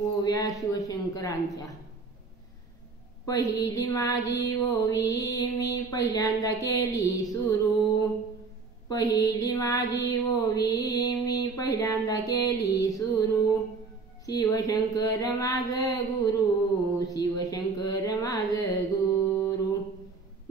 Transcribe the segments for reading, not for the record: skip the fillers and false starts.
ओव्या शिवशंकरांच्या. पहिली माझी ओवी मी पहिल्यांदा केली सुरू. पहिली माझी ओवी मी पहिल्यांदा केली सुरू. शिवशंकर माझ गुरु, शिवशंकर माझ गुरु.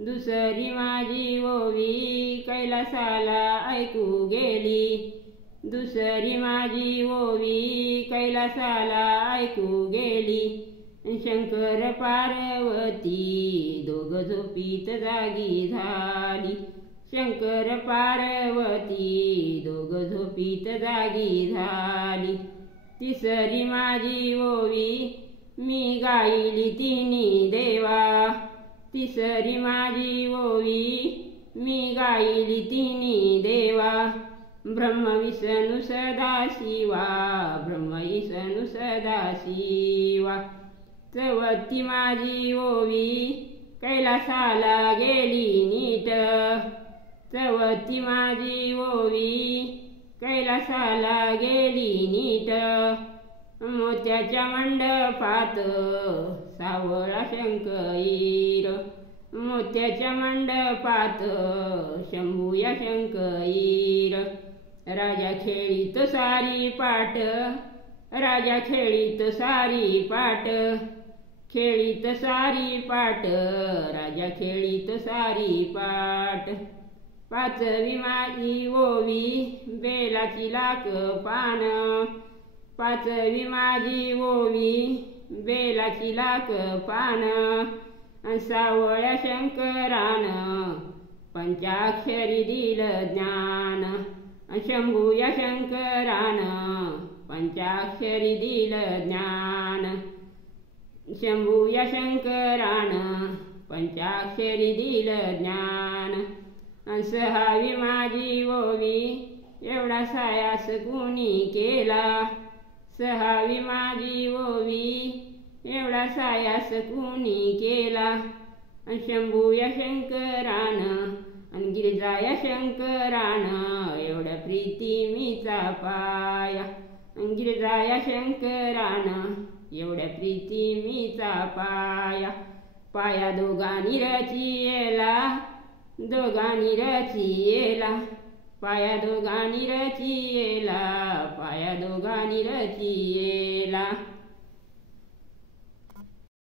दुसरी माझी ओवी कैलासाला ऐकू गेली. दुसरी माझी ओवी कैलासाला ऐकू गेली. शंकर पार्वती दोघ झोपीत जागी झाली. शंकर पार्वती दोघ झोपीत जागी झाली. तिसरी माझी ओवी मी गायली तिन्ही देवा. तिसरी माझी ओवी मी गायली तिन्ही देवा. ब्रह्म विष्णू सदाशिवा, ब्रह्म विष्णू सदाशिवा. चौथी माझी ओवी कैलासाला गेली नीट. चौथी माझी ओवी कैलासाला गेली नीट. मोत्याच्या मंडपात सावळा शंकर. मोत्याच्या मंडपात शंभूया शंकर. राजा खेळीत सारी पाट, राजा खेळीत सारी पाट. खेळीत सारी पाट, राजा खेळीत सारी पाट. पाचवी माझी ओवी बेलाची लाक पान. पाचवी माझी ओवी बेलाची लाक पान. सावळ्या शंकरान पंचाक्षरी दिलं ज्ञान. शंभूया शंकरान पंचाक्षरी दिलं ज्ञान. शंभूया शंकरान पंचाक्षरी दिलं ज्ञान. सहावी माझी ओवी एवढा सायास कुणी केला. सहावी माझी ओवी एवढा सायास कुणी केला. शंभूया शंकरान आणि गिरिजाया शंकरान एवढ्या प्रीती मीचा पाया. गिरिजाया शंकरान एवढ्या प्रीती मीचा पाया. पाया दोघांनी रचियेला, दोघांनी रचियेला. पाया दोघांनी रचियेला, पाया दोघांनी रचियेला.